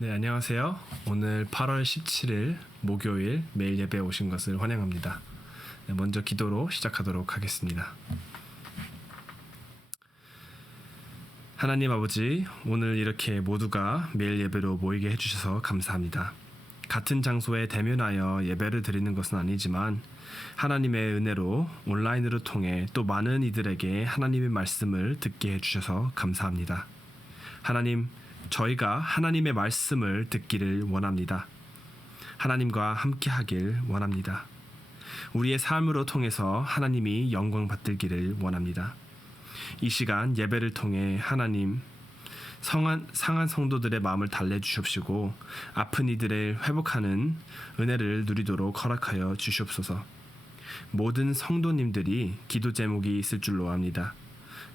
네, 안녕하세요. 오늘 8월 17일 목요일 매일 예배에 오신 것을 환영합니다. 네, 먼저 기도로 시작하도록 하겠습니다. 하나님 아버지, 오늘 이렇게 모두가 매일 예배로 모이게 해주셔서 감사합니다. 같은 장소에 대면하여 예배를 드리는 것은 아니지만 하나님의 은혜로 온라인으로 통해 또 많은 이들에게 하나님의 말씀을 듣게 해주셔서 감사합니다. 하나님, 저희가 하나님의 말씀을 듣기를 원합니다. 하나님과 함께 하길 원합니다. 우리의 삶으로 통해서 하나님이 영광 받들기를 원합니다. 이 시간 예배를 통해 하나님 상한 성도들의 마음을 달래주시옵시고 아픈 이들을 회복하는 은혜를 누리도록 허락하여 주시옵소서. 모든 성도님들이 기도 제목이 있을 줄로 압니다.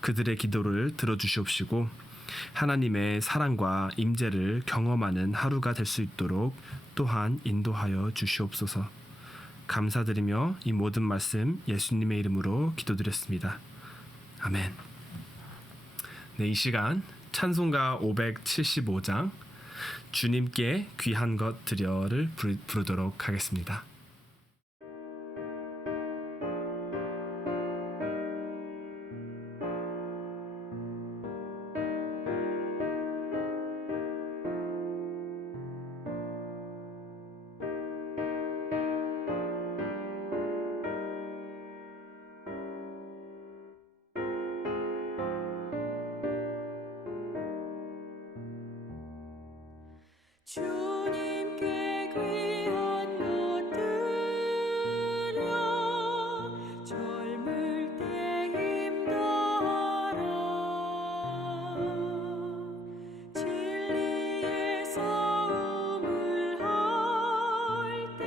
그들의 기도를 들어주시옵시고 하나님의 사랑과 임재를 경험하는 하루가 될 수 있도록 또한 인도하여 주시옵소서. 감사드리며 이 모든 말씀 예수님의 이름으로 기도드렸습니다. 아멘. 네, 이 시간 찬송가 575장 주님께 귀한 것 드려를 부르도록 하겠습니다. 주님께 귀한 것 드려 젊을 때 힘 더하라. 진리의 싸움을 할 때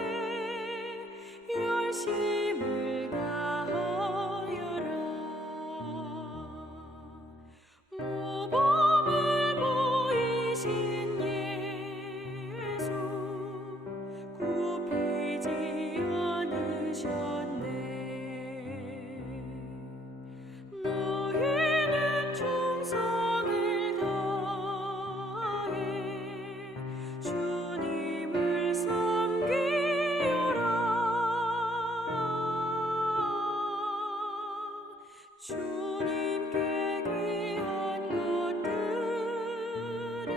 열심을 다하여라. 모범을 보이신 굽히지 않으셨네. 너희는 충성을 다해 주님을 섬기어라. 주님께 귀한 것 드려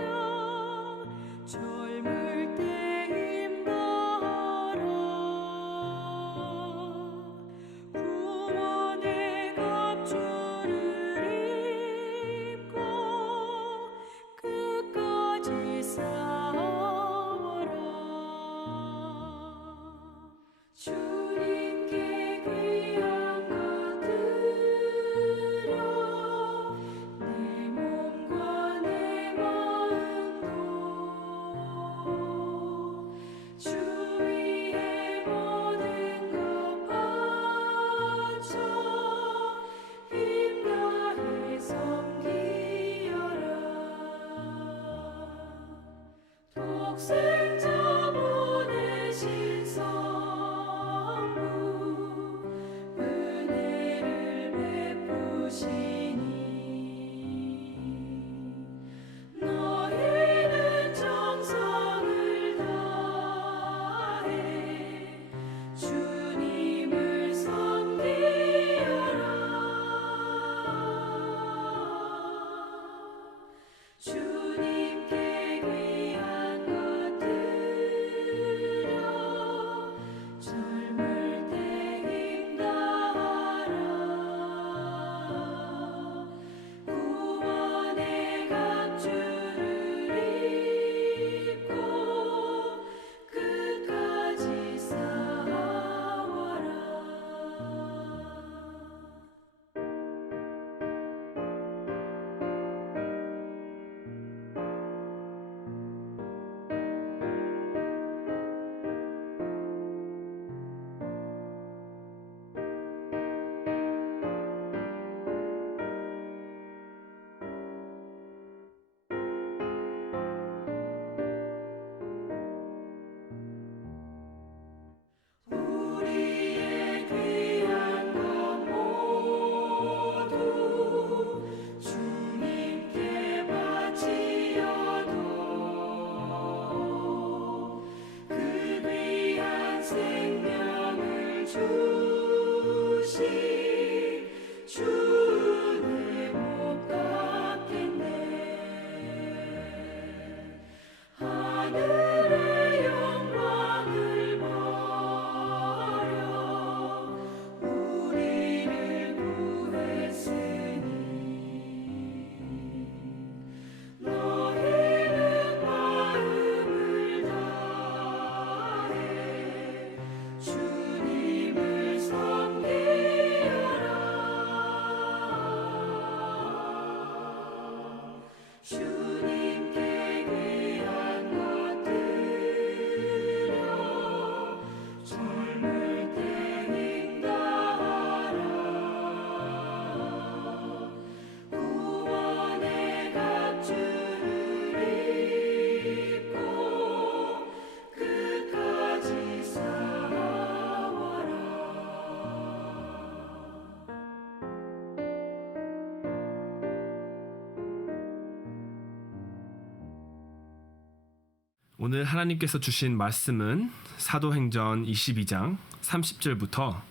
오늘 하나님께서 주신 말씀은 사도행전 22장 30절부터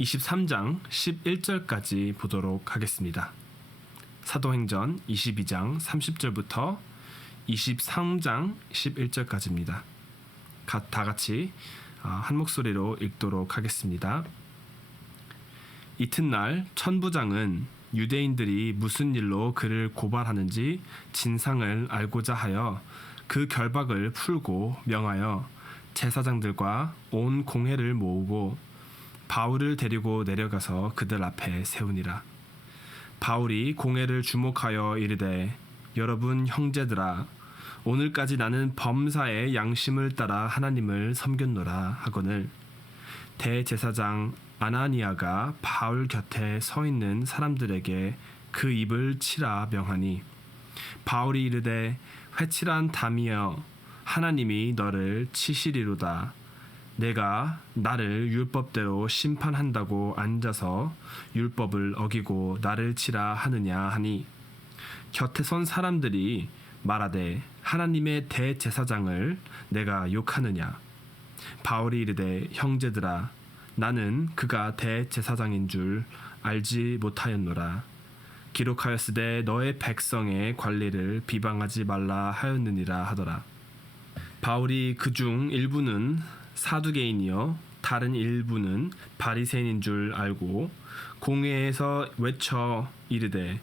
23장 11절까지 보도록 하겠습니다. 사도행전 22장 30절부터 23장 11절까지입니다. 다 같이 한 목소리로 읽도록 하겠습니다. 이튿날 천부장은 유대인들이 무슨 일로 그를 고발하는지 진상을 알고자 하여 그 결박을 풀고 명하여 제사장들과 온 공회를 모으고 바울을 데리고 내려가서 그들 앞에 세우니라. 바울이 공회를 주목하여 이르되 여러분 형제들아 오늘까지 나는 범사의 양심을 따라 하나님을 섬겼노라 하거늘 대제사장 아나니아가 바울 곁에 서 있는 사람들에게 그 입을 치라 명하니 바울이 이르되 회칠한 담이여 하나님이 너를 치시리로다. 내가 나를 율법대로 심판한다고 앉아서 율법을 어기고 나를 치라 하느냐 하니 곁에 선 사람들이 말하되 하나님의 대제사장을 내가 욕하느냐. 바울이 이르되 형제들아 나는 그가 대제사장인 줄 알지 못하였노라. 기록하였으되 너의 백성의 관리를 비방하지 말라 하였느니라 하더라. 바울이 그중 일부는 사두개인이요 다른 일부는 바리새인인 줄 알고 공회에서 외쳐 이르되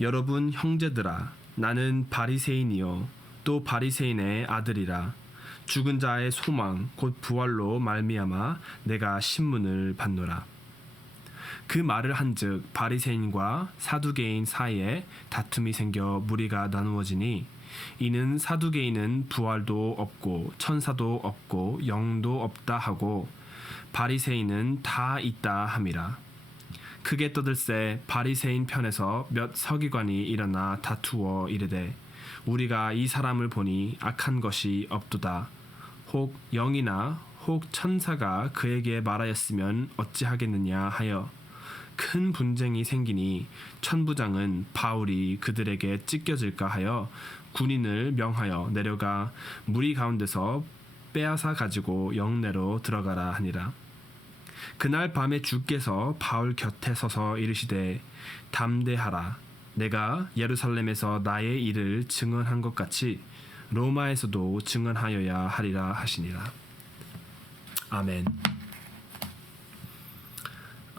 여러분 형제들아 나는 바리새인이요 또 바리새인의 아들이라. 죽은 자의 소망 곧 부활로 말미암아 내가 신문을 받노라. 그 말을 한즉 바리새인과 사두개인 사이에 다툼이 생겨 무리가 나누어지니 이는 사두개인은 부활도 없고 천사도 없고 영도 없다 하고 바리새인은 다 있다 함이라. 크게 떠들새 바리새인 편에서 몇 서기관이 일어나 다투어 이르되 우리가 이 사람을 보니 악한 것이 없도다. 혹 영이나 혹 천사가 그에게 말하였으면 어찌하겠느냐 하여 큰 분쟁이 생기니 천부장은 바울이 그들에게 찢겨질까 하여 군인을 명하여 내려가 무리 가운데서 빼앗아 가지고 영내로 들어가라 하니라. 그날 밤에 주께서 바울 곁에 서서 이르시되 담대하라. 내가 예루살렘에서 나의 일을 증언한 것 같이 로마에서도 증언하여야 하리라 하시니라. 아멘.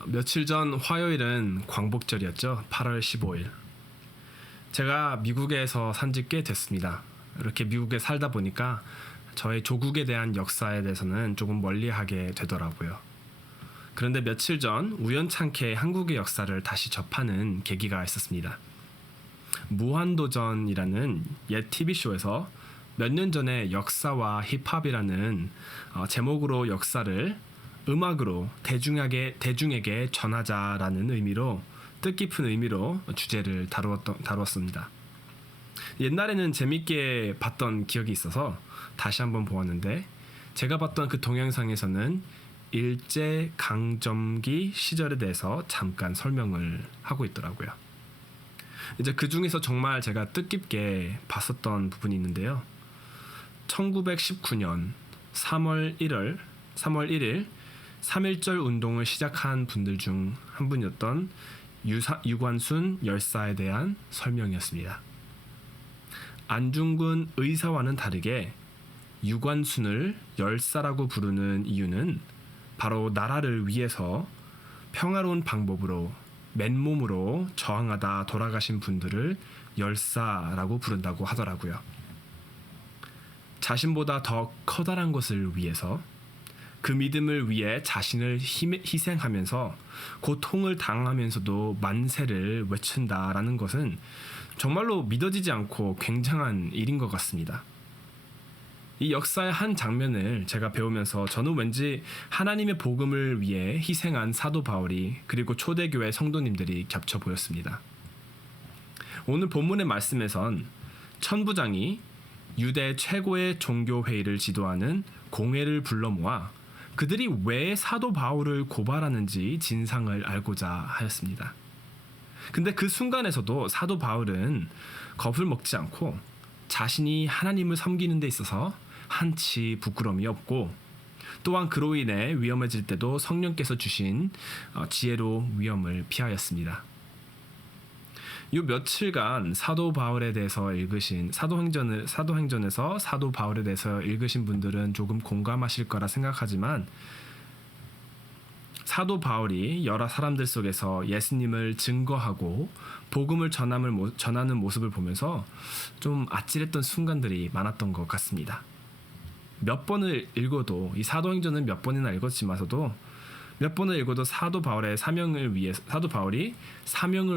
며칠 전 화요일은 광복절이었죠. 8월 15일. 제가 미국에서 산지 꽤 됐습니다. 이렇게 미국에 살다 보니까 저의 조국에 대한 역사에 대해서는 조금 멀리하게 되더라고요. 그런데 며칠 전 우연찮게 한국의 역사를 다시 접하는 계기가 있었습니다. 무한도전이라는 옛 TV쇼에서 몇 년 전에 역사와 힙합이라는 제목으로 역사를 음악으로 대중에게 전하자라는 의미로 뜻깊은 의미로 주제를 다루었습니다. 옛날에는 재밌게 봤던 기억이 있어서 다시 한번 보았는데 제가 봤던 그 동영상에서는 일제강점기 시절에 대해서 잠깐 설명을 하고 있더라고요. 이제 그 중에서 정말 제가 뜻깊게 봤었던 부분이 있는데요. 1919년 3월 1일 3.1절 운동을 시작한 분들 중 한 분이었던 유관순 열사에 대한 설명이었습니다. 안중근 의사와는 다르게 유관순을 열사라고 부르는 이유는 바로 나라를 위해서 평화로운 방법으로 맨몸으로 저항하다 돌아가신 분들을 열사라고 부른다고 하더라고요. 자신보다 더 커다란 것을 위해서 그 믿음을 위해 자신을 희생하면서 고통을 당하면서도 만세를 외친다라는 것은 정말로 믿어지지 않고 굉장한 일인 것 같습니다. 이 역사의 한 장면을 제가 배우면서 저는 왠지 하나님의 복음을 위해 희생한 사도 바울이 그리고 초대교회 성도님들이 겹쳐 보였습니다. 오늘 본문의 말씀에선 천부장이 유대 최고의 종교회의를 지도하는 공회를 불러 모아 그들이 왜 사도 바울을 고발하는지 진상을 알고자 하였습니다. 근데 그 순간에서도 사도 바울은 겁을 먹지 않고 자신이 하나님을 섬기는 데 있어서 한치 부끄러움이 없고 또한 그로 인해 위험해질 때도 성령께서 주신 지혜로 위험을 피하였습니다. 이 며칠간 사도 바울에 대해서 읽으신 사도행전에서 사도 바울에 대해서 읽으신 분들은 조금 공감하실 거라 생각하지만 사도 바울이 여러 사람들 속에서 예수님을 증거하고 복음을 전하는 모습을 보면서 좀 아찔했던 순간들이 많았던 것 같습니다. 몇 번을 읽어도 이 사도행전은 몇 번이나 읽었지만서도 몇 번을 읽어도 사도 바울이 사명을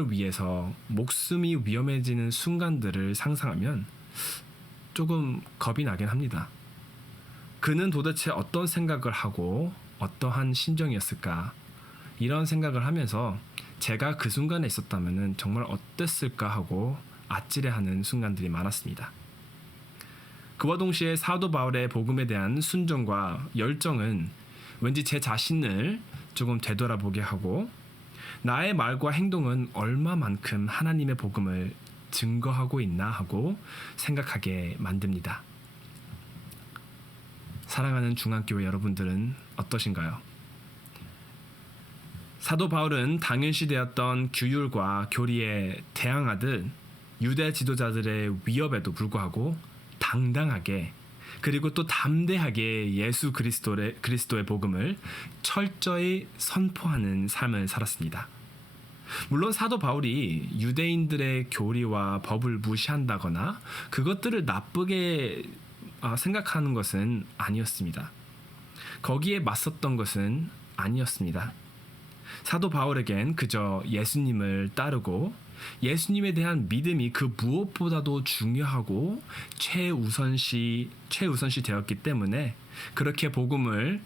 위해서 목숨이 위험해지는 순간들을 상상하면 조금 겁이 나긴 합니다. 그는 도대체 어떤 생각을 하고 어떠한 심정이었을까? 이런 생각을 하면서 제가 그 순간에 있었다면 정말 어땠을까 하고 아찔해하는 순간들이 많았습니다. 그와 동시에 사도 바울의 복음에 대한 순종과 열정은 왠지 제 자신을 조금 되돌아보게 하고 나의 말과 행동은 얼마만큼 하나님의 복음을 증거하고 있나 하고 생각하게 만듭니다. 사랑하는 중앙교회 여러분들은 어떠신가요? 사도 바울은 당연시되었던 규율과 교리에 대항하듯 유대 지도자들의 위협에도 불구하고 당당하게 그리고 또 담대하게 예수 그리스도의 복음을 철저히 선포하는 삶을 살았습니다. 물론 사도 바울이 유대인들의 교리와 법을 무시한다거나 그것들을 나쁘게 생각하는 것은 아니었습니다. 거기에 맞섰던 것은 아니었습니다. 사도 바울에겐 그저 예수님을 따르고 예수님에 대한 믿음이 그 무엇보다도 중요하고 최우선시 되었기 때문에 그렇게 복음을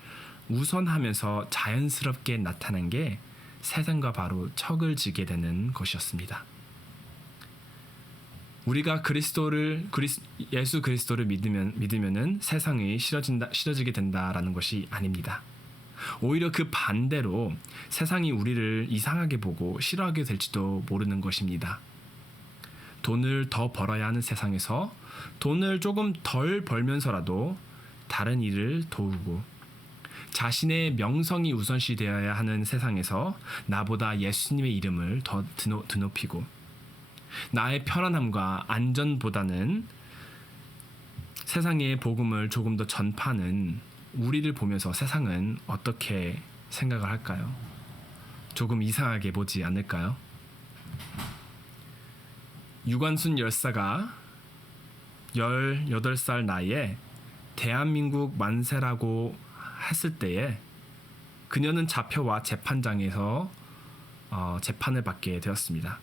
우선하면서 자연스럽게 나타난 게 세상과 바로 척을 지게 되는 것이었습니다. 우리가 예수 그리스도를 믿으면은 세상이 싫어지게 된다라는 것이 아닙니다. 오히려 그 반대로 세상이 우리를 이상하게 보고 싫어하게 될지도 모르는 것입니다. 돈을 더 벌어야 하는 세상에서 돈을 조금 덜 벌면서라도 다른 일을 도우고 자신의 명성이 우선시 되어야 하는 세상에서 나보다 예수님의 이름을 더 드높이고 나의 편안함과 안전보다는 세상의 복음을 조금 더 전파하는 우리를 보면서 세상은 어떻게 생각을 할까요? 조금 이상하게 보지 않을까요? 유관순 열사가 18살 나이에 대한민국 만세라고 했을 때에 그녀는 잡혀와 재판장에서 재판을 받게 되었습니다.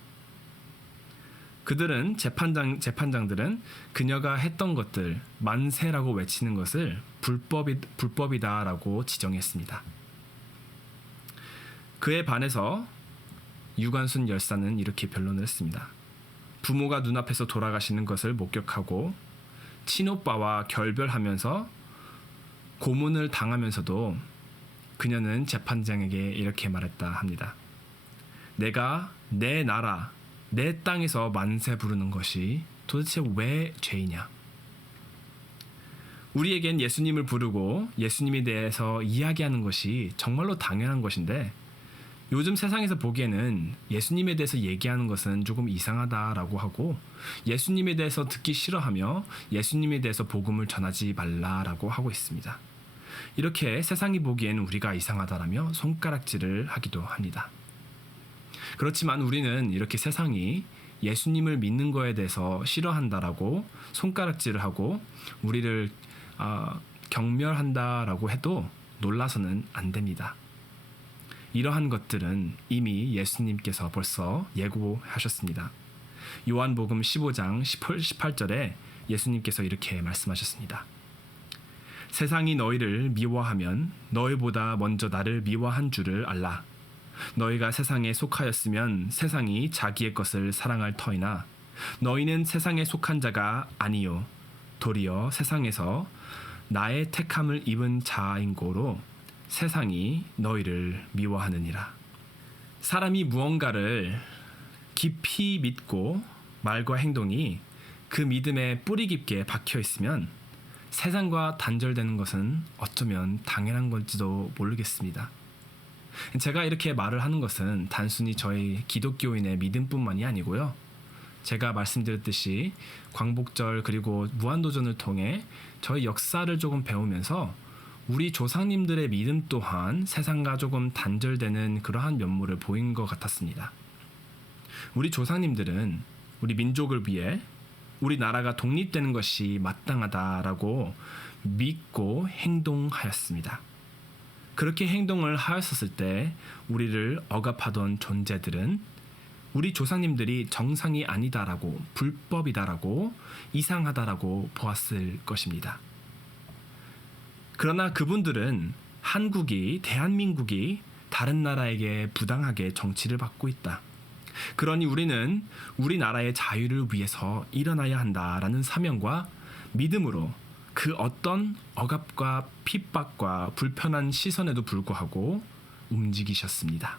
그들은 재판장들은 그녀가 했던 것들 만세라고 외치는 것을 불법이다라고 지정했습니다. 그에 반해서 유관순 열사는 이렇게 변론을 했습니다. 부모가 눈앞에서 돌아가시는 것을 목격하고 친오빠와 결별하면서 고문을 당하면서도 그녀는 재판장에게 이렇게 말했다 합니다. 내가 내 나라 내 땅에서 만세 부르는 것이 도대체 왜 죄이냐? 우리에겐 예수님을 부르고 예수님에 대해서 이야기하는 것이 정말로 당연한 것인데 요즘 세상에서 보기에는 예수님에 대해서 얘기하는 것은 조금 이상하다라고 하고 예수님에 대해서 듣기 싫어하며 예수님에 대해서 복음을 전하지 말라라고 하고 있습니다. 이렇게 세상이 보기에는 우리가 이상하다라며 손가락질을 하기도 합니다. 그렇지만 우리는 이렇게 세상이 예수님을 믿는 거에 대해서 싫어한다라고 손가락질을 하고 우리를 경멸한다라고 해도 놀라서는 안 됩니다. 이러한 것들은 이미 예수님께서 벌써 예고하셨습니다. 요한복음 15장 18절에 예수님께서 이렇게 말씀하셨습니다. 세상이 너희를 미워하면 너희보다 먼저 나를 미워한 줄을 알라. 너희가 세상에 속하였으면 세상이 자기의 것을 사랑할 터이나 너희는 세상에 속한 자가 아니요 도리어 세상에서 나의 택함을 입은 자인 고로 세상이 너희를 미워하느니라. 사람이 무언가를 깊이 믿고 말과 행동이 그 믿음에 뿌리 깊게 박혀 있으면 세상과 단절되는 것은 어쩌면 당연한 건지도 모르겠습니다. 제가 이렇게 말을 하는 것은 단순히 저희 기독교인의 믿음뿐만이 아니고요. 제가 말씀드렸듯이 광복절 그리고 무한도전을 통해 저희 역사를 조금 배우면서 우리 조상님들의 믿음 또한 세상과 조금 단절되는 그러한 면모를 보인 것 같았습니다. 우리 조상님들은 우리 민족을 위해 우리 나라가 독립되는 것이 마땅하다라고 믿고 행동하였습니다. 그렇게 행동을 하였었을 때 우리를 억압하던 존재들은 우리 조상님들이 정상이 아니다라고, 불법이다라고, 이상하다라고 보았을 것입니다. 그러나 그분들은 대한민국이 다른 나라에게 부당하게 정치를 받고 있다. 그러니 우리는 우리나라의 자유를 위해서 일어나야 한다라는 사명과 믿음으로 그 어떤 억압과 핍박과 불편한 시선에도 불구하고 움직이셨습니다.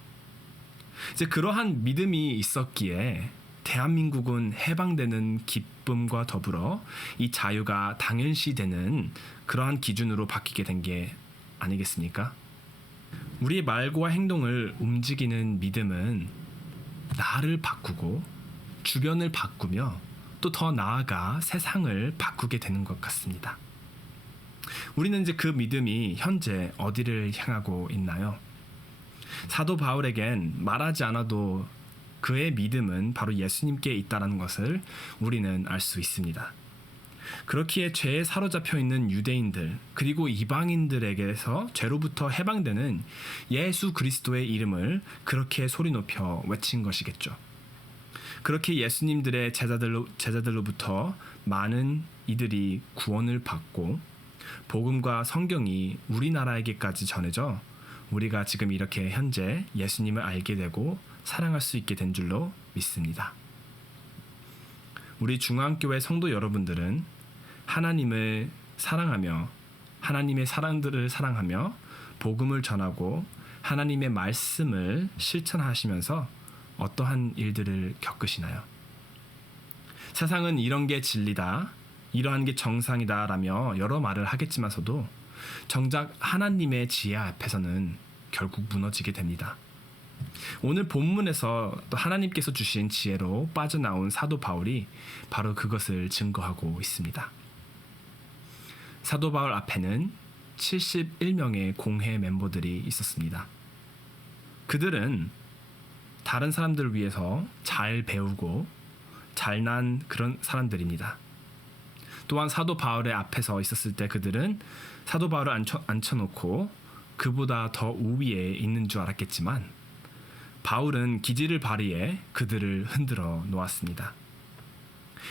이제 그러한 믿음이 있었기에 대한민국은 해방되는 기쁨과 더불어 이 자유가 당연시되는 그러한 기준으로 바뀌게 된 게 아니겠습니까? 우리의 말과 행동을 움직이는 믿음은 나를 바꾸고 주변을 바꾸며 또 더 나아가 세상을 바꾸게 되는 것 같습니다. 우리는 이제 그 믿음이 현재 어디를 향하고 있나요? 사도 바울에겐 말하지 않아도 그의 믿음은 바로 예수님께 있다는 것을 우리는 알 수 있습니다. 그렇기에 죄에 사로잡혀 있는 유대인들 그리고 이방인들에게서 죄로부터 해방되는 예수 그리스도의 이름을 그렇게 소리 높여 외친 것이겠죠. 그렇게 예수님들의 제자들로부터 많은 이들이 구원을 받고 복음과 성경이 우리나라에게까지 전해져 우리가 지금 이렇게 현재 예수님을 알게 되고 사랑할 수 있게 된 줄로 믿습니다. 우리 중앙교회 성도 여러분들은 하나님을 사랑하며 하나님의 사람들을 사랑하며 복음을 전하고 하나님의 말씀을 실천하시면서 어떠한 일들을 겪으시나요? 세상은 이런 게 진리다, 이러한 게 정상이다라며 여러 말을 하겠지만서도 정작 하나님의 지혜 앞에서는 결국 무너지게 됩니다. 오늘 본문에서 또 하나님께서 주신 지혜로 빠져나온 사도 바울이 바로 그것을 증거하고 있습니다. 사도 바울 앞에는 71명의 공회 멤버들이 있었습니다. 그들은 다른 사람들을 위해서 잘 배우고 잘난 그런 사람들입니다. 또한 사도 바울의 앞에서 있었을 때 그들은 사도 바울을 앉혀놓고 그보다 더 우위에 있는 줄 알았겠지만 바울은 기지를 발휘해 그들을 흔들어 놓았습니다.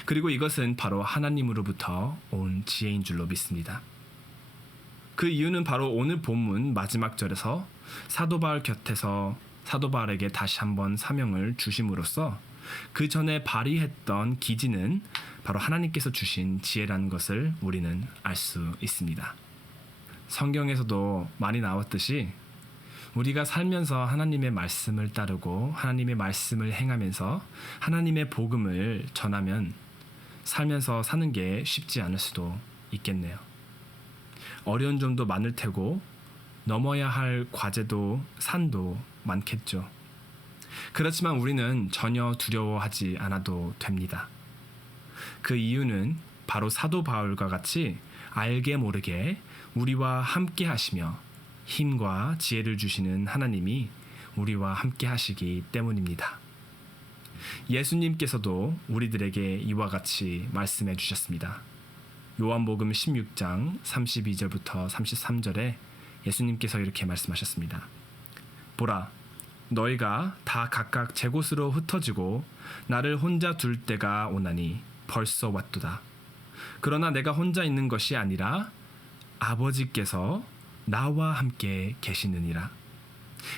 그리고 이것은 바로 하나님으로부터 온 지혜인 줄로 믿습니다. 그 이유는 바로 오늘 본문 마지막 절에서 사도 바울 곁에서 사도 바울에게 다시 한번 사명을 주심으로써 그 전에 발휘했던 기지는 바로 하나님께서 주신 지혜라는 것을 우리는 알 수 있습니다. 성경에서도 많이 나왔듯이 우리가 살면서 하나님의 말씀을 따르고 하나님의 말씀을 행하면서 하나님의 복음을 전하면 살면서 사는 게 쉽지 않을 수도 있겠네요. 어려운 점도 많을 테고 넘어야 할 과제도 산도 많겠죠. 그렇지만 우리는 전혀 두려워하지 않아도 됩니다. 그 이유는 바로 사도 바울과 같이 알게 모르게 우리와 함께 하시며 힘과 지혜를 주시는 하나님이 우리와 함께 하시기 때문입니다. 예수님께서도 우리들에게 이와 같이 말씀해 주셨습니다. 요한복음 16장 32절부터 33절에 예수님께서 이렇게 말씀하셨습니다. 보라, 너희가 다 각각 제 곳으로 흩어지고 나를 혼자 둘 때가 오나니 벌써 왔도다. 그러나 내가 혼자 있는 것이 아니라 아버지께서 나와 함께 계시느니라.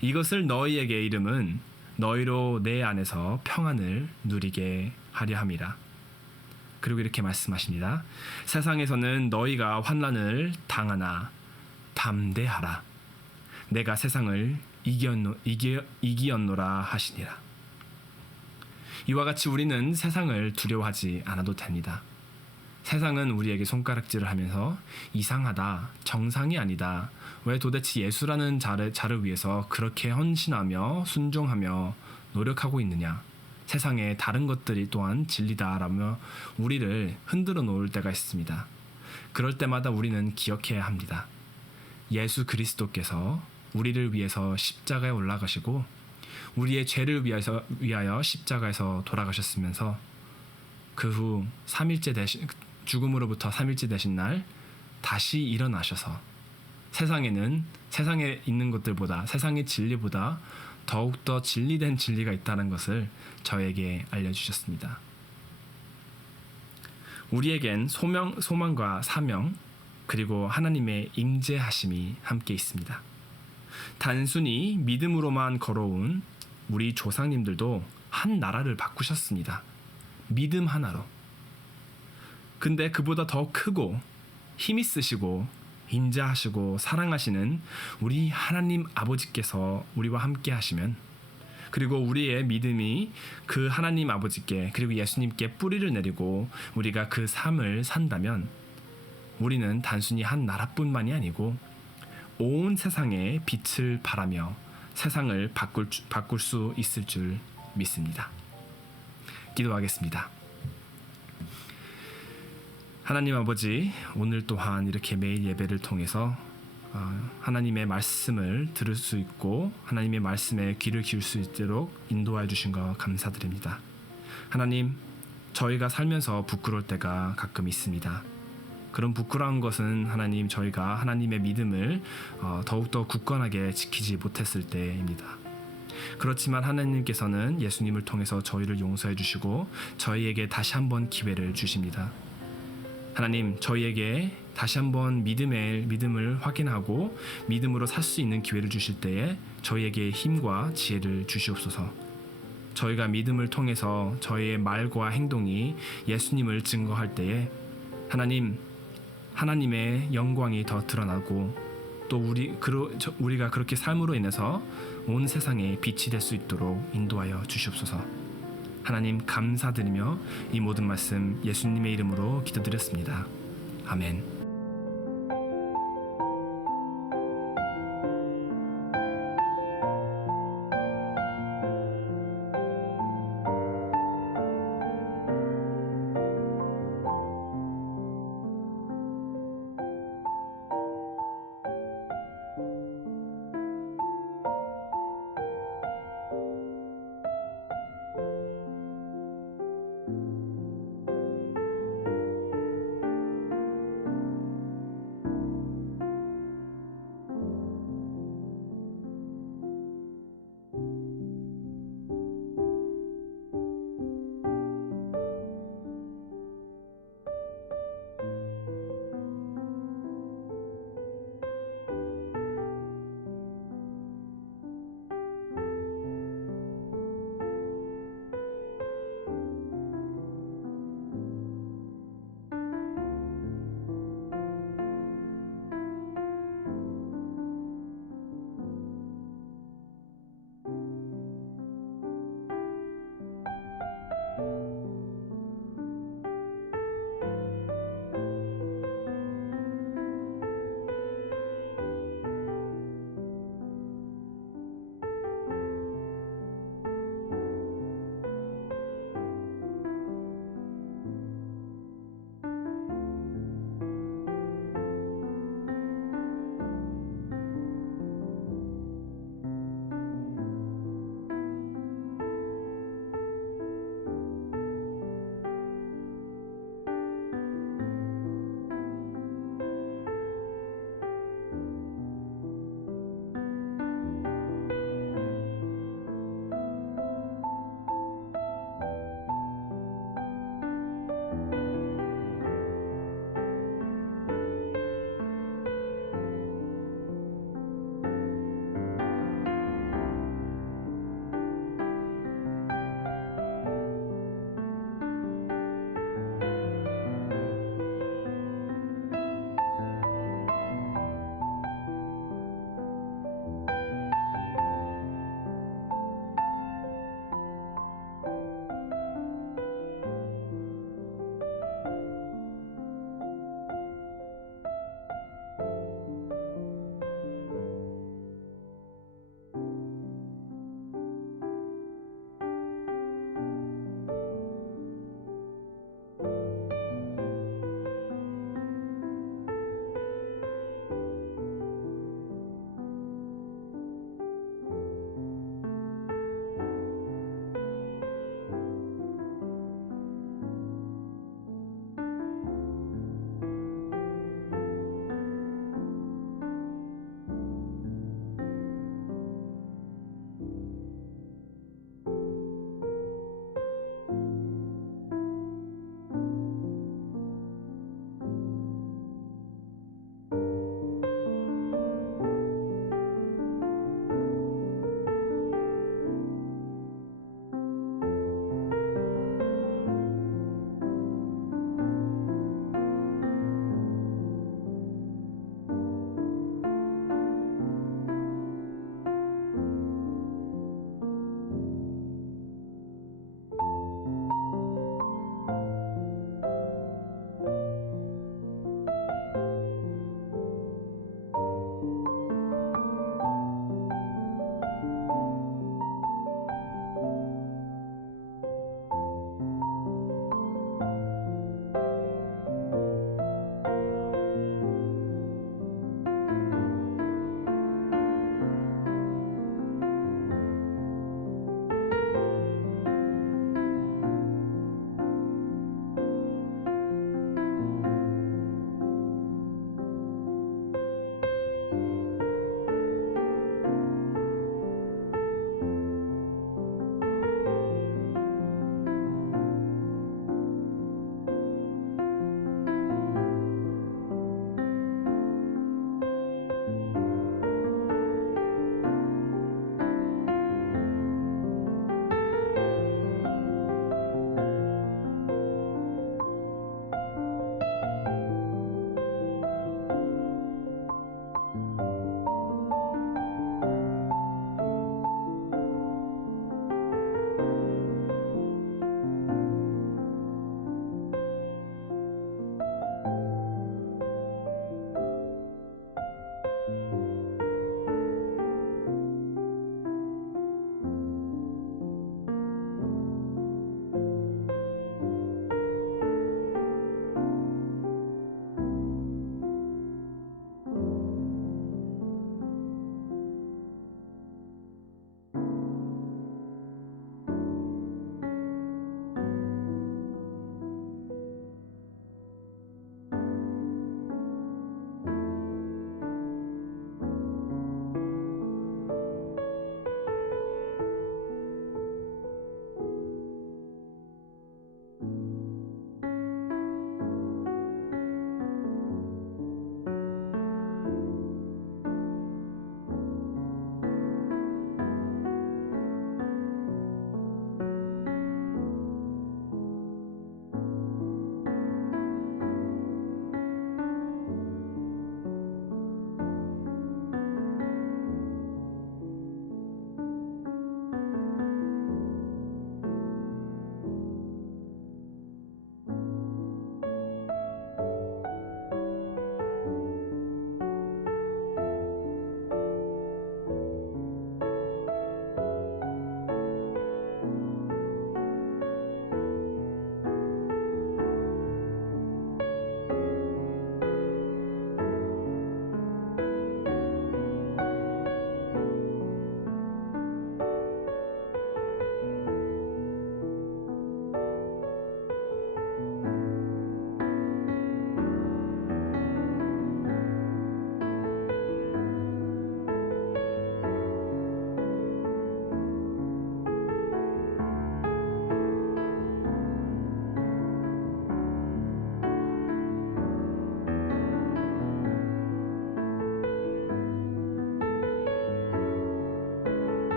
이것을 너희에게 이름은 너희로 내 안에서 평안을 누리게 하려 함이라. 그리고 이렇게 말씀하십니다. 세상에서는 너희가 환난을 당하나 담대하라. 내가 세상을 이기었노라 하시니라. 이와 같이 우리는 세상을 두려워하지 않아도 됩니다. 세상은 우리에게 손가락질을 하면서 이상하다, 정상이 아니다, 왜 도대체 예수라는 자를 위해서 그렇게 헌신하며 순종하며 노력하고 있느냐, 세상에 다른 것들이 또한 진리다라며 우리를 흔들어 놓을 때가 있습니다. 그럴 때마다 우리는 기억해야 합니다. 예수 그리스도께서 우리를 위해서 십자가에 올라가시고 우리의 죄를 위하여 십자가에서 돌아가셨으면서 그 후 죽음으로부터 3일째 되신 날 다시 일어나셔서 세상에 있는 것들보다, 세상의 진리보다 더욱더 진리된 진리가 있다는 것을 저에게 알려주셨습니다. 우리에겐 소망과 사명, 그리고 하나님의 임재하심이 함께 있습니다. 단순히 믿음으로만 걸어온 우리 조상님들도 한 나라를 바꾸셨습니다. 믿음 하나로. 근데 그보다 더 크고 힘 있으시고 인자하시고 사랑하시는 우리 하나님 아버지께서 우리와 함께 하시면, 그리고 우리의 믿음이 그 하나님 아버지께 그리고 예수님께 뿌리를 내리고 우리가 그 삶을 산다면 우리는 단순히 한 나라뿐만이 아니고 온 세상에 빛을 발하며 세상을 바꿀 수 있을 줄 믿습니다. 기도하겠습니다. 하나님 아버지, 오늘 또한 이렇게 매일 예배를 통해서 하나님의 말씀을 들을 수 있고 하나님의 말씀에 귀를 기울 수 있도록 인도하여 주신 것 감사드립니다. 하나님, 저희가 살면서 부끄러울 때가 가끔 있습니다. 그런 부끄러운 것은 하나님, 저희가 하나님의 믿음을 더욱더 굳건하게 지키지 못했을 때입니다. 그렇지만 하나님께서는 예수님을 통해서 저희를 용서해 주시고 저희에게 다시 한번 기회를 주십니다. 하나님, 저희에게 다시 한번 믿음을 확인하고 믿음으로 살 수 있는 기회를 주실 때에 저희에게 힘과 지혜를 주시옵소서. 저희가 믿음을 통해서 저희의 말과 행동이 예수님을 증거할 때에 하나님의 영광이 더 드러나고 또 우리가 그렇게 삶으로 인해서 온 세상에 빛이 될 수 있도록 인도하여 주시옵소서. 하나님, 감사드리며 이 모든 말씀 예수님의 이름으로 기도드렸습니다. 아멘.